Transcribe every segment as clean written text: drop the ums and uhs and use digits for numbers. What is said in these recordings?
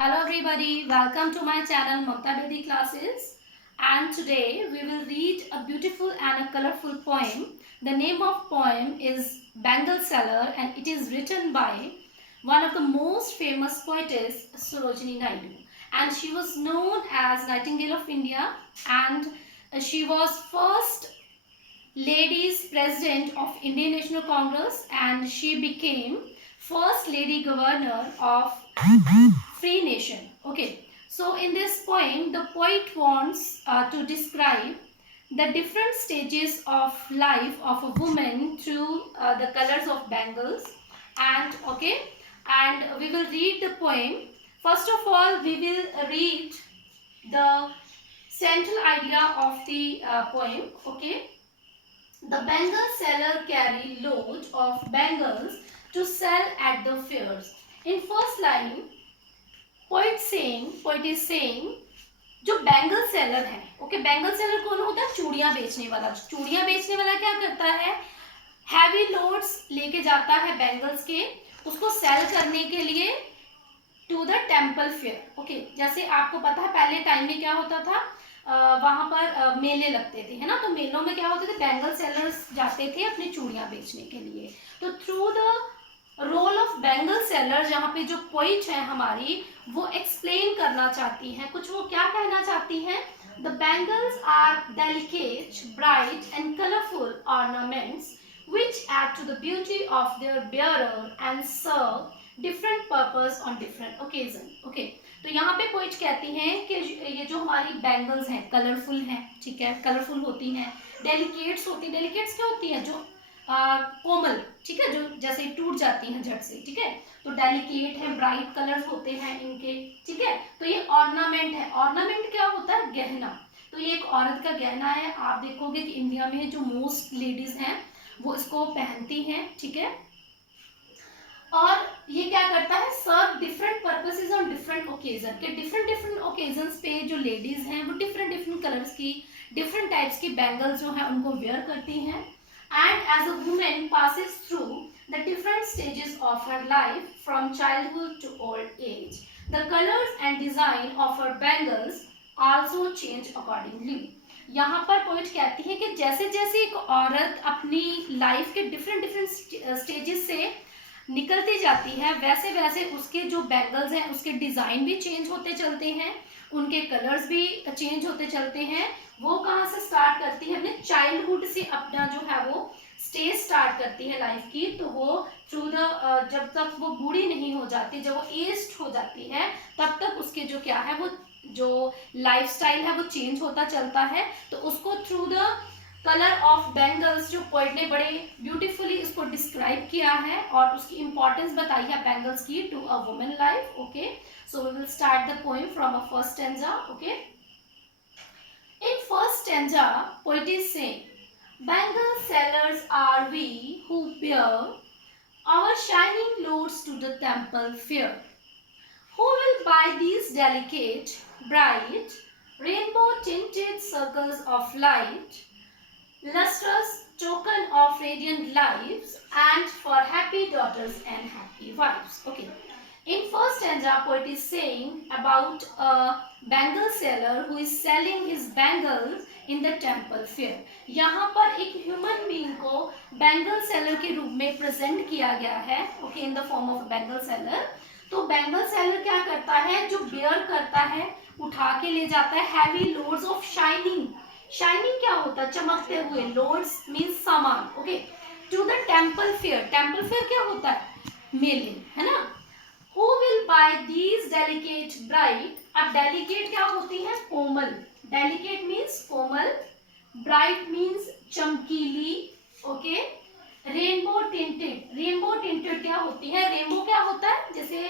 Hello everybody, welcome to my channel Mamta Bedi Classes, and today we will read a beautiful and a colorful poem. The name of poem is Bengal Seller and it is written by one of the most famous poetess, Sarojini Naidu, and she was known as Nightingale of India, and she was first ladies president of Indian National Congress, and she became first lady governor of free nation. Okay, so in this poem the poet wants to describe the different stages of life of a woman through the colors of bangles. And okay, and we will read the poem. First of all, we will read the central idea of the poem. Okay, the bangle seller carried load of bangles to sell at the fairs. In first line, poet is saying जो bangle seller है, okay, bangle seller कौन होता है? चूड़ियां बेचने वाला। चूड़ियां बेचने वाला क्या करता है? हैवी लोड्स लेके जाता है बैंगल्स के, उसको सेल करने के लिए to the temple fair. Okay, जैसे आपको पता है पहले टाइम में क्या होता था, वहां पर मेले लगते थे, है ना, तो मेलों में क्या होते थे, बैंगल सेलर्स जाते थे अपनी चूड़ियां बेचने के लिए। तो through the role of bangle seller, जहाँ पे जो पोइट है हमारी, वो एक्सप्लेन करना चाहती हैं कुछ। वो क्या कहना चाहती हैं? The bangles are delicate, bright and colourful ornaments which add to the beauty of their bearer and serve different purpose on different occasion. Okay, तो यहाँ पे पोइट कहती हैं कि ये जो हमारी बैंगल्स हैं कलरफुल हैं, ठीक है, कलरफुल होती हैं, डेलिकेट्स होती हैं। डेलिकेट्स क्या होती हैं? जो कोमल, ठीक है, जो जैसे टूट जाती हैं झट से, ठीक है, तो डेलिकेट है, ब्राइट कलर्स होते हैं इनके, ठीक है। तो ये ऑर्नामेंट है। ऑर्नामेंट क्या होता है? गहना। तो ये एक औरत का गहना है। आप देखोगे कि इंडिया में जो मोस्ट लेडीज हैं वो इसको पहनती हैं, ठीक है। और ये क्या करता है? Serve different purposes on different occasion के। डिफरेंट ओकेजन्स पे जो लेडीज हैं वो डिफरेंट कलर्स की, डिफरेंट टाइप्स की बैंगल्स जो है उनको वेयर करती हैं। And as a woman passes through the different stages of her life from childhood to old age, the colors and design of her bangles also change accordingly. यहाँ पर poet कहती है कि जैसे जैसे एक औरत अपनी लाइफ के डिफरेंट स्टेजेस से निकलती जाती है, वैसे वैसे उसके जो बैंगल्स हैं उसके डिज़ाइन भी चेंज होते चलते हैं, उनके कलर्स भी चेंज होते चलते हैं। वो कहाँ से स्टार्ट करती है? अपने चाइल्डहुड से अपना जो है वो स्टेज स्टार्ट करती है लाइफ की। तो वो थ्रू द जब तक वो बूढ़ी नहीं हो जाती, जब वो एज्ड हो जाती है, तब तक उसके जो क्या है, वो जो लाइफस्टाइल है वो चेंज होता चलता है। तो उसको through the colour of bangles जो पोइट ने बड़े ब्यूटीफुली इसको डिस्क्राइब किया है और उसकी इंपॉर्टेंस बताई है बैंगल्स की to a women life. Okay, so we will start the poem from a first stanza. Okay, in first stanza poet is saying, bangle sellers are we who bear our shining loads to the temple fair. Who will buy these delicate, bright, rainbow tinted circles of light, lustrous token of radiant lives, and for happy daughters and happy wives. Okay, in first stanza poet is saying about a bangle seller who is selling his bangles in the temple fair. यहाँ पर एक human being को bangle seller के रूप में present किया गया है, okay, in the form of bangle seller. तो बैंगल सेलर क्या करता है? जो बेयर करता है, उठा के ले जाता है heavy loads of shining. Shining क्या होता है? चमकते हुए। लोड्स मीन्स सामान, okay, to the temple fair. Temple fair क्या होता है? मेले, है ना। Who will buy these delicate bright? अब delicate क्या होती है? कोमल। delicate means कोमल, bright means चमकीली, okay, rainbow tinted. Rainbow tinted क्या होती है? रेनबो क्या होता है? जैसे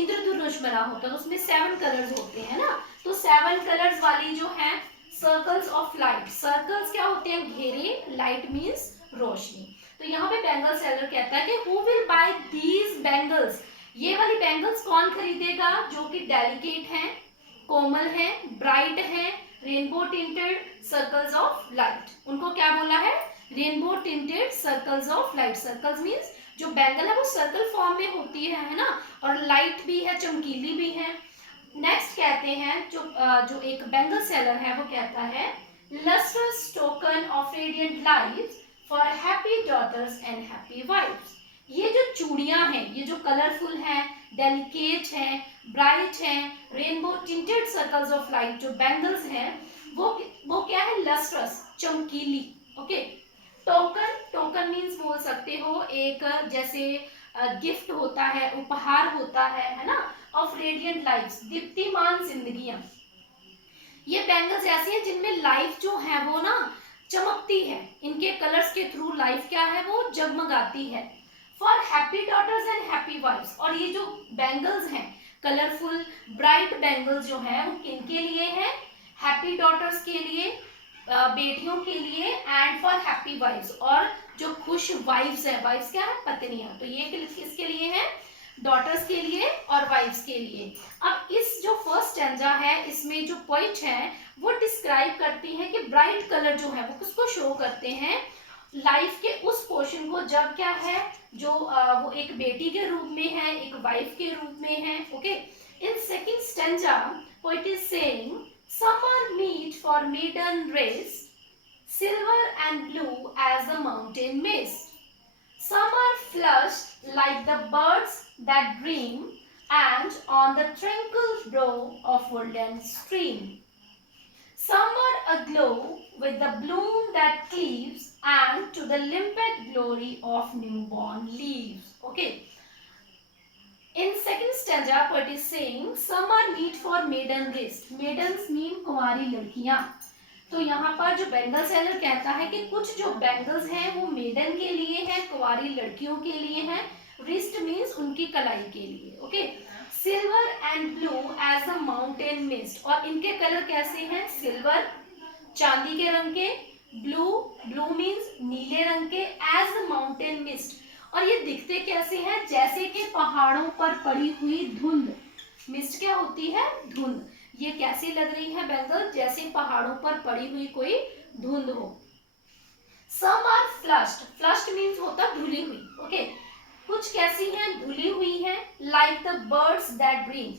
इंद्रधनुष बना होता है, उसमें 7 कलर्स होते हैं ना, तो 7 कलर्स वाली जो है सर्कल्स ऑफ लाइट। सर्कल्स क्या होते हैं? घेरे। लाइट मीन्स रोशनी। तो यहाँ पे बैंगल सेलर कहता है कि who will buy these bangles? ये वाली बैंगल्स कौन खरीदेगा? जो कि डेलिकेट हैं, कोमल हैं, ब्राइट हैं, rainbow tinted circles of light. उनको क्या बोला है? Rainbow tinted circles of light. Circles means जो बैंगल है वो सर्कल फॉर्म में होती है ना, और लाइट भी है, चमकीली भी है। नेक्स्ट कहते हैं जो एक बैंगल सेलर है वो कहता है lustrous token of radiant life for happy daughters and happy wives. ये जो चूड़ियां हैं, ये जो कलरफुल हैं, डेलिकेट हैं, ब्राइट हैं, rainbow tinted circles of light जो बैंगल्स हैं, वो क्या है, लस्ट्रस, चमकीली। ओके, टोकन, टोकन मीन्स बोल सकते हो एक जैसे गिफ्ट होता है, उपहार होता है ना, ऑफ रेडिएंट लाइफ, दीप्तिमान जिंदगियां। ये बैंगल्स ऐसी हैं जिनमें लाइफ जो है वो ना चमकती है, इनके कलर्स के थ्रू लाइफ क्या है वो जगमगाती है। For happy daughters and happy wives, और ये जो बैंगल्स हैं कलरफुल ब्राइट बैंगल्स जो हैं वो किनके लिए हैं, हैप्पी डॉटर्स के लिए, बेटियों के लिए, एंड फॉर हैप्पी वाइफ्स, और जो खुश वाइफ्स है, वाइफ्स क्या है, पत्नियां, तो ये किसके लिए है, डॉटर्स के लिए और वाइफ्स के लिए। अब इस जो फर्स्ट स्टैंजा है इसमें जो पॉइंट है वो डिस्क्राइब करती है कि ब्राइट कलर जो है वो किसको शो करते हैं, लाइफ के उस पोर्शन को, जब क्या है जो वो एक बेटी के रूप में है, एक वाइफ के रूप में है। Okay, in second stanza poet is saying summer meet for maiden race, silver and blue as the mountain mist. Summer flushed like the birds that dream, and on the tranquil brow of woodland stream. Summer aglow with the bloom that cleaves, and to the limpid glory of newborn leaves. Okay. In second stanza, poet is saying summer meet for maiden race. Maidens mean कुंवारी लड़कियां। तो यहाँ पर जो bangle seller कहता है कि कुछ जो बैंगल्स हैं वो मेडन के लिए हैं, कुंवारी लड़कियों के लिए हैं। रिस्ट मीन्स उनकी कलाई के लिए। Okay, silver and blue as a mountain mist, और इनके कलर कैसे हैं, सिल्वर चांदी के रंग के, ब्लू, ब्लू मीन्स नीले रंग के, एज अ माउंटेन मिस्ट, और ये दिखते कैसे हैं, जैसे कि पहाड़ों पर पड़ी हुई धुंध। मिस्ट क्या होती है, धुंध। ये कैसी लग रही है बैंगल, जैसे पहाड़ों पर पड़ी हुई कोई धुंध हो। Some are flushed, flushed means होता धुली हुई। ओके, कुछ कैसी हैं, धुली हुई हैं, like the birds that dream,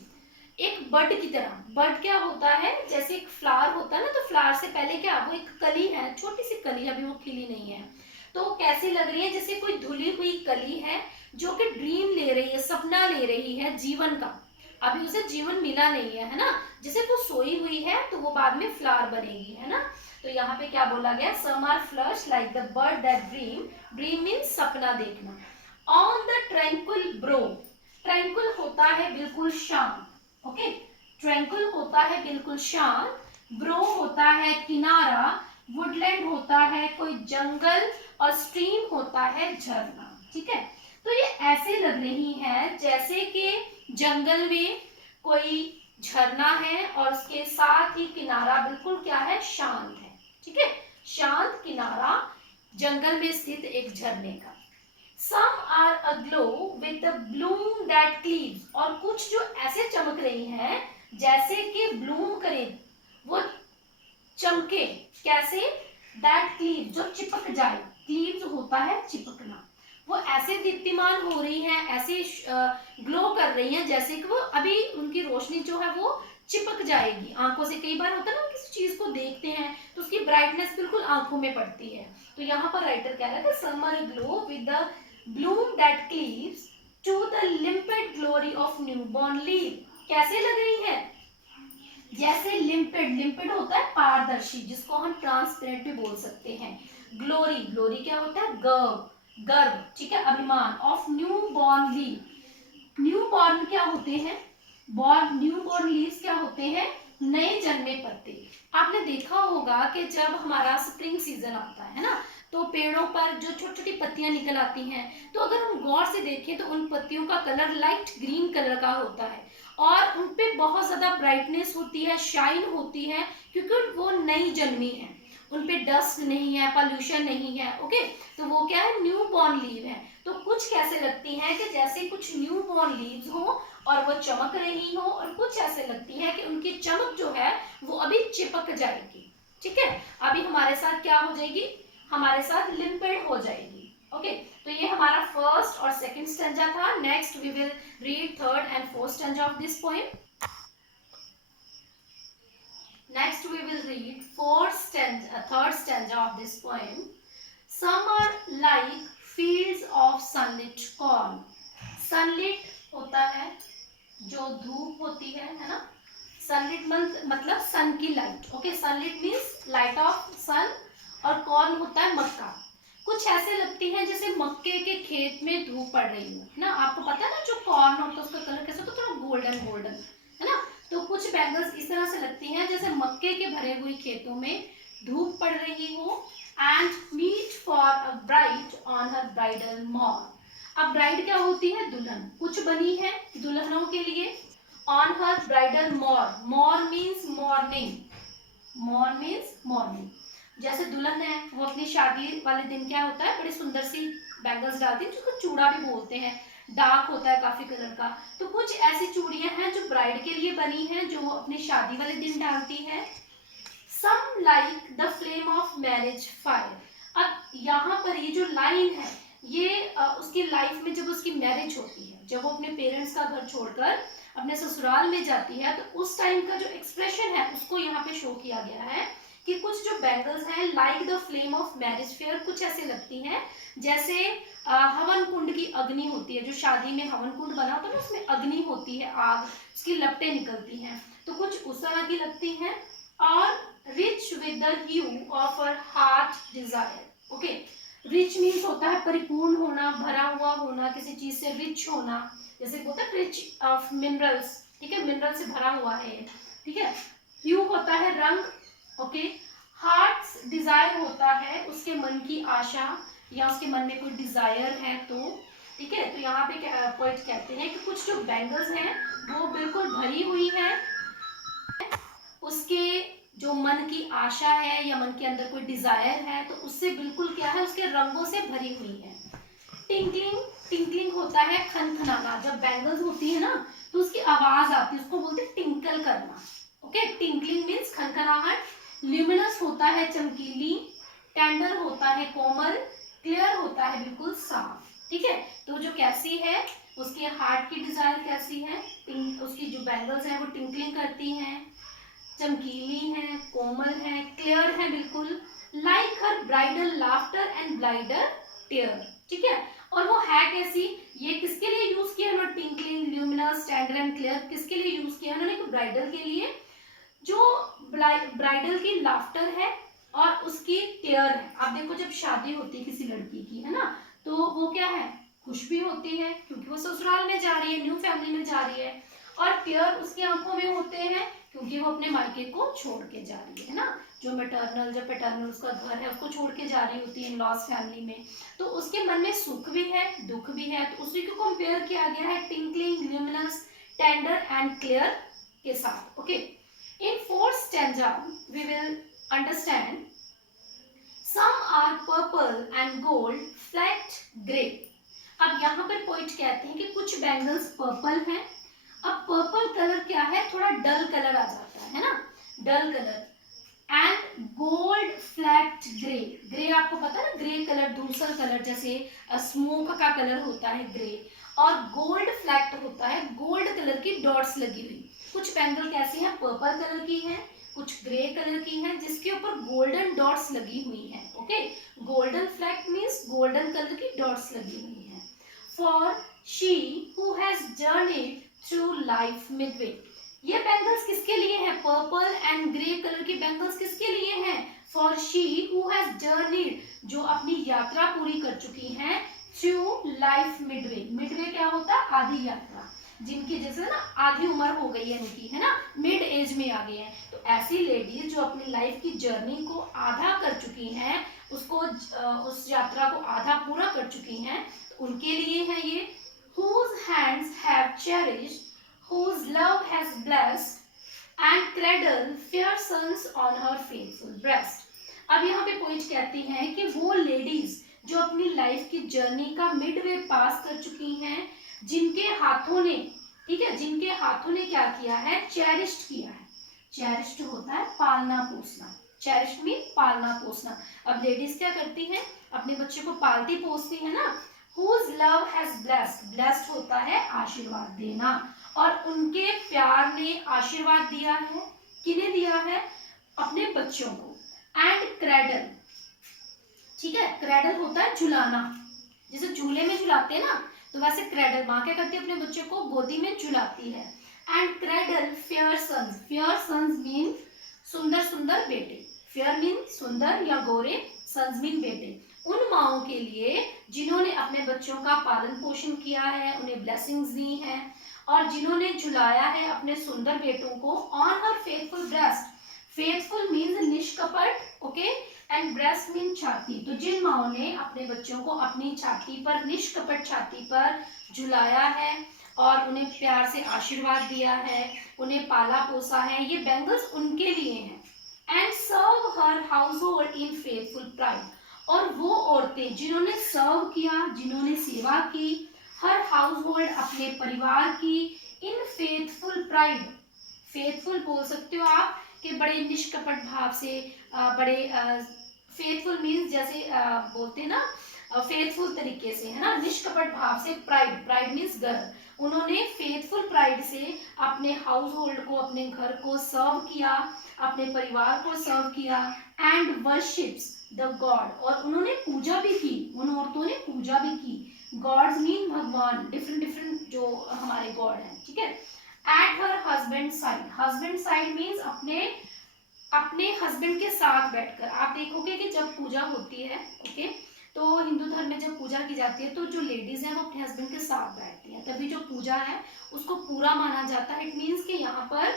एक बर्ड की तरह। बर्ड क्या होता है, जैसे एक फ्लावर होता है ना, तो फ्लावर से पहले क्या, वो एक कली है, छोटी सी कली, अभी वो खिली नहीं है, तो कैसी लग रही है, जैसे कोई धुली हुई कली है जो कि ड्रीम ले रही है, सपना ले रही है जीवन का, अभी उसे जीवन मिला नहीं है ना, जैसे वो सोई हुई है तो वो बाद में फ्लावर बनेगी, है ना। तो यहाँ पे क्या बोला गया, some are flush like the bird that dream, dream means सपना देखना। On the tranquil brow, tranquil होता है बिल्कुल शांत। ओके, ट्रैंक्विल होता है बिल्कुल शांत, ब्रो होता है किनारा, वुडलैंड होता है कोई जंगल, और स्ट्रीम होता है झरना। ठीक है, तो ये ऐसे लग रही है जैसे कि जंगल में कोई झरना है और उसके साथ ही किनारा बिल्कुल क्या है, शांत है। ठीक है, शांत किनारा जंगल में स्थित एक झरने का। सम आर अग्लो with the bloom that cleaves, और कुछ जो ऐसे चमक रही हैं जैसे कि ब्लूम करे, वो चमके, कैसे, दैट क्लीव, जो चिपक जाए, क्लीव जो होता है चिपकना, वो ऐसे दीप्तिमान हो रही हैं, ऐसे ग्लो कर रही हैं जैसे कि वो अभी उनकी रोशनी जो है वो चिपक जाएगी आंखों से। कई बार होता है ना, किसी चीज को देखते हैं तो उसकी ब्राइटनेस बिल्कुल आंखों में पड़ती है, तो यहाँ पर राइटर कह रहा है summer glow with the bloom that cleaves to the limpid glory of newborn leaf. कैसे लग रही है, जैसे लिम्पिड, लिम्पिड होता है पारदर्शी, जिसको हम ट्रांसपेरेंट भी बोल सकते हैं। ग्लोरी, ग्लोरी क्या होता है, गर्व, गर्व, ठीक है, अभिमान, of new born leaf. New born क्या होते हैं, न्यू बॉर्न लीव्स क्या होते हैं, नए जन्मे पत्ते। आपने देखा होगा कि जब हमारा स्प्रिंग सीजन आता है ना, तो पेड़ों पर जो छोटी छोटी पत्तियां निकल आती हैं, तो अगर हम गौर से देखें तो उन पत्तियों का कलर लाइट ग्रीन कलर का होता है, और उन पे बहुत ज़्यादा ब्राइटनेस होती है, शाइन होती है, क्योंकि वो नई जन्मी है, उन पे डस्ट नहीं है, पॉल्यूशन नहीं है। ओके, तो वो क्या है, न्यू बॉर्न लीव है। तो कुछ कैसे लगती हैं कि जैसे कुछ न्यू बॉर्न लीव्स हो और वो चमक रही हो, और कुछ ऐसे लगती है कि उनकी चमक जो है वो अभी चिपक जाएगी। ठीक है, अभी हमारे साथ क्या हो जाएगी, हमारे साथ लिम्पिड हो जाएगी। ओके, तो ये हमारा फर्स्ट और सेकंड स्टैंजा था. Next we will read third and fourth stanza of this poem. Next we will read third stanza of this poem. Summer like fields of sunlit corn. Sunlit होता है जो धूप होती है ना. सनलिट मतलब सन की light. Okay, sunlit means light of sun. और कॉर्न होता है मक्का. कुछ ऐसे लगती है जैसे मक्के के खेत में धूप पड़ रही हो, है ना. आपको पता है ना जो कॉर्न होता है उसका कलर कैसा होता है, थोड़ा गोल्डन गोल्डन, है ना. तो कुछ बैंगल्स इस तरह से लगती हैं जैसे मक्के के भरे हुए खेतों में धूप पड़ रही हो. And meet for a bride on her bridal morn. अब ब्राइड क्या होती है, दुल्हन. कुछ बनी है दुल्हनों के लिए. On her bridal morn. Morn means morning. Morn means morning. जैसे दुल्हन है वो अपनी शादी वाले दिन क्या होता है, बड़ी सुंदर सी बैंगल्स डालती है जिसको चूड़ा भी बोलते हैं. डार्क होता है काफी कलर का. तो कुछ ऐसी चूड़ियां हैं जो ब्राइड के लिए बनी हैं, जो वो अपनी शादी वाले दिन डालती है. Some like the flame of marriage fire. अब यहाँ पर ये जो लाइन है ये उसकी लाइफ में जब उसकी मैरिज होती है, जब वो अपने पेरेंट्स का घर छोड़कर अपने ससुराल में जाती है, तो उस टाइम का जो एक्सप्रेशन है उसको यहाँ पे शो किया गया है कि कुछ जो बैंगल्स हैं like the flame of marriage fair, कुछ ऐसे लगती हैं जैसे हवन कुंड की अग्नि होती है. जो शादी में हवन कुंड बना होता है ना, उसमें अग्नि होती है, आग, उसकी लपटें निकलती हैं. तो कुछ उस तरह की लगती हैं. और rich with the hue of her heart desire. Okay, rich means होता है परिपूर्ण होना, भरा हुआ होना, किसी चीज से रिच होना. जैसे होता है रिच ऑफ मिनरल्स. ठीक है, मिनरल से भरा हुआ है. ठीक है, ह्यू होता है रंग. ओके, हार्ट्स डिजायर होता है उसके मन की आशा या उसके मन में कोई डिजायर है तो. ठीक है, तो यहाँ पे पोएट कहते हैं कि कुछ जो बैंगल्स हैं वो बिल्कुल भरी हुई हैं, उसके जो मन की आशा है या मन के अंदर कोई डिजायर है तो उससे बिल्कुल क्या है, उसके रंगों से भरी हुई है. टिंकलिंग. टिंकलिंग होता है खनखनाना. जब बैंगल्स होती है ना तो उसकी आवाज आती है, उसको बोलते हैं टिंकल करना. ओके, टिंकलिंग मीन्स खनखनाहट. ल्यूमिनस होता है चमकीली. टेंडर होता है कोमल. क्लियर होता है बिल्कुल साफ. ठीक है, तो जो कैसी है उसके हार्ट की डिजायर कैसी है, उसकी जो बैंगल्स हैं वो टिंकलिंग करती हैं, चमकीली है, कोमल है, क्लियर है बिल्कुल. Like her bridal laughter and bridal tear. ठीक है, और वो है कैसी, ये किसके लिए यूज किया उन्होंने, tinkling, luminous, tender and clear, किसके लिए यूज किया उन्होंने, ब्राइडल के लिए. जो ब्राइडल की लाफ्टर है और उसकी टेयर है. आप देखो जब शादी होती है किसी लड़की की, है ना, तो वो क्या है, खुश भी होती है क्योंकि वो ससुराल में जा रही है, न्यू फैमिली में जा रही है. और टेयर उसकी आंखों में होते हैं क्योंकि वो अपने मायके को छोड़ के जा रही है ना. जो मैटरनल जो पैटर्नल उसका घर है उसको छोड़ के जा रही होती है इन लॉस फैमिली में. तो उसके मन में सुख भी है, दुख भी है. तो उसी को कंपेयर किया गया है tinkling, luminous, tender and clear के साथ. Okay, in fourth stanza we will understand some are purple and gold flecked gray. अब यहाँ पर पोइट कहते हैं कि कुछ बैंगल्स पर्पल हैं. अब पर्पल कलर क्या है, थोड़ा डल कलर आ जाता है ना, dull colour. And gold flecked grey. Grey आपको पता है ना, ग्रे कलर धूसर कलर जैसे स्मोक का कलर होता है ग्रे. और गोल्ड फ्लैक्ट होता है गोल्ड कलर की डॉट्स लगी हुई. कुछ बैंगल कैसी हैं, पर्पल कलर की हैं, कुछ ग्रे कलर की हैं जिसके ऊपर गोल्डन डॉट्स लगी हुई हैं. Okay, golden flecked means golden colour की डॉट्स लगी हुई हैं. For she who has journeyed through life midway. ये बैंगल्स किसके लिए हैं, पर्पल एंड ग्रे कलर की बैंगल्स किसके लिए हैं, for she who has journeyed, जो अपनी यात्रा पूरी कर चुकी हैं, थ्रू लाइफ मिडवे. मिडवे क्या होता है, आधी यात्रा. जिनकी जैसे ना आधी उम्र हो गई है उनकी, है ना, मिड एज में आ गए हैं. तो ऐसी लेडीज जो अपनी लाइफ की जर्नी को आधा कर चुकी हैं, उसको उस यात्रा को आधा पूरा कर चुकी हैं, तो उनके लिए है ये. whose hands have cherished, whose love has blessed and cradle fair sons on her faithful breast. अब यहाँ पे पोइट कहती हैं कि वो लेडीज जो अपनी लाइफ की जर्नी का मिडवे पास कर चुकी हैं, जिनके हाथों ने, ठीक है, जिनके हाथों ने क्या किया है, चेरिश्ड किया है. चेरिश्ड होता है पालना पोसना. चेरिश मीन पालना पोसना। अब लेडीज क्या करती हैं, अपने बच्चे को पालती पोसती है ना। Whose love has blessed, blessed होता है आशीर्वाद देना, और उनके प्यार ने आशीर्वाद दिया है, किन्हें दिया है, अपने बच्चों को। एंड क्रेडल, ठीक है, क्रेडल होता है झुलाना, जैसे झूले में झुलाते हैं ना, तो वैसे क्रेडल माँ क्या करती है, अपने बच्चे को गोदी में झुलाती है। And cradle fair sons, fair sons mean सुंदर सुंदर बेटे, फेयर मीन सुंदर या गोरे, सन्स मीन बेटे, उन माओं के लिए जिन्होंने अपने बच्चों का पालन पोषण किया है, उन्हें ब्लेसिंग्स दी हैं, और जिन्होंने झुलाया है अपने सुंदर बेटों को on her faithful breast, faithful means निष्कपट, ओके, एंड ब्रेस्ट मीन छाती, तो जिन माओं ने अपने बच्चों को अपनी छाती पर, निष्कपट छाती पर झुलाया है और उन्हें प्यार से आशीर्वाद दिया है, उन्हें पाला पोसा है, ये बैंगल्स उनके लिए हैं। And serve her household in faithful pride, और वो औरतें जिन्होंने सर्व किया, जिन्होंने सेवा की, हर हाउस होल्ड अपने परिवार की, इन फेथफुल प्राइड, फेथफुल बोल सकते हो आप कि बड़े निष्कपट भाव से, बड़े फेथफुल मीन्स जैसे बोलते हैं ना, फेथफुल तरीके से, है ना, निष्कपट भाव से, प्राइड, प्राइड मीन्स गर्व, उन्होंने फेथफुल प्राइड से अपने हाउस होल्ड को, अपने घर को सर्व किया, अपने परिवार को सर्व किया। एंड वर्शिप्स द गॉड, और उन्होंने पूजा भी की, उन औरतों ने पूजा भी की, गॉड्स मीन भगवान, डिफरेंट डिफरेंट जो हमारे गॉड हैं, ठीक है। At her husband side, husband side means अपने हस्बैंड के साथ बैठकर, आप देखोगे कि जब पूजा होती है, ओके, तो हिंदू धर्म में जब पूजा की जाती है तो जो लेडीज हैं वो अपने हस्बैंड के साथ बैठती हैं, तभी जो पूजा है उसको पूरा माना जाता है। इट मीन्स कि यहाँ पर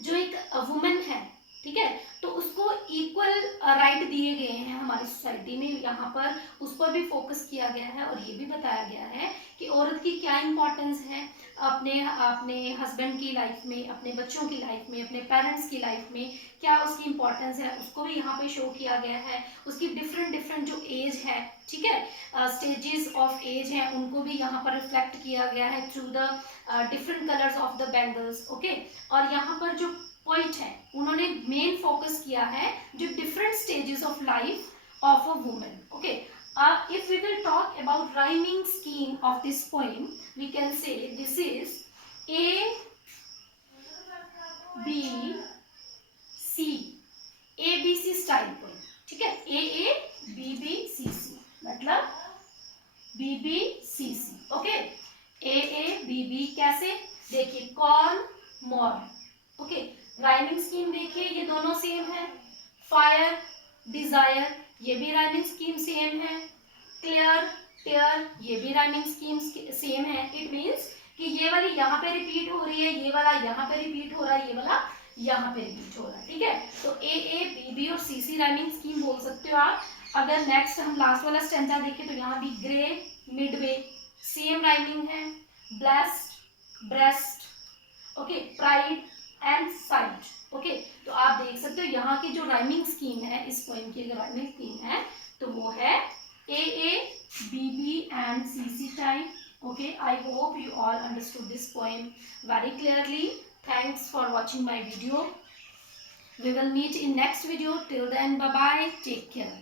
जो एक वुमेन है, ठीक है, तो उसको इक्वल राइट दिए गए हैं हमारी सोसाइटी में, यहाँ पर उस पर भी फोकस किया गया है, और ये भी बताया गया है कि औरत की क्या इंपॉर्टेंस है अपने अपने हस्बैंड की लाइफ में, अपने बच्चों की लाइफ में, अपने पेरेंट्स की लाइफ में क्या उसकी इंपॉर्टेंस है, उसको भी यहाँ पे शो किया गया है। उसकी डिफरेंट डिफरेंट जो एज है, ठीक है, स्टेजेस ऑफ एज है, उनको भी यहाँ पर रिफ्लेक्ट किया गया है through the different colours of the bangles, okay. और यहाँ पर जो पॉइंट है, उन्होंने मेन फोकस किया है जो different stages of life of a woman, okay. If we will talk about rhyming scheme of this poem, we can say this is A B C, A B C style poem, ठीक है, A B B C C मतलब B B C C, okay. A B B कैसे, देखिए, call मोर, okay, rhyming scheme देखिए ये दोनों same है। Fire, Dzire, ये भी राइमिंग स्कीम सेम है। क्लियर, टेयर, ये भी राइमिंग स्कीम सेम है। इट मींस कि ये वाली यहाँ पे रिपीट हो रही है, ये वाला यहाँ पे रिपीट हो रहा है, ये वाला यहाँ पे रिपीट हो रहा है, ठीक है। तो ए बी बी और सी सी राइमिंग स्कीम बोल सकते हो आप। अगर नेक्स्ट हम लास्ट वाला स्टेंजा देखें तो यहाँ भी ग्रे, मिडवे, सेम राइमिंग है। Blessed, breast, okay, pride and site, okay. तो आप देख सकते हो यहाँ की जो राइमिंग स्कीम है, इस पोएम की अगर राइमिंग स्कीम है तो वो है A B B and C C type, okay. I hope you all understood this poem very clearly. Thanks for watching my video. We will meet in next video. Till then, bye bye, take care.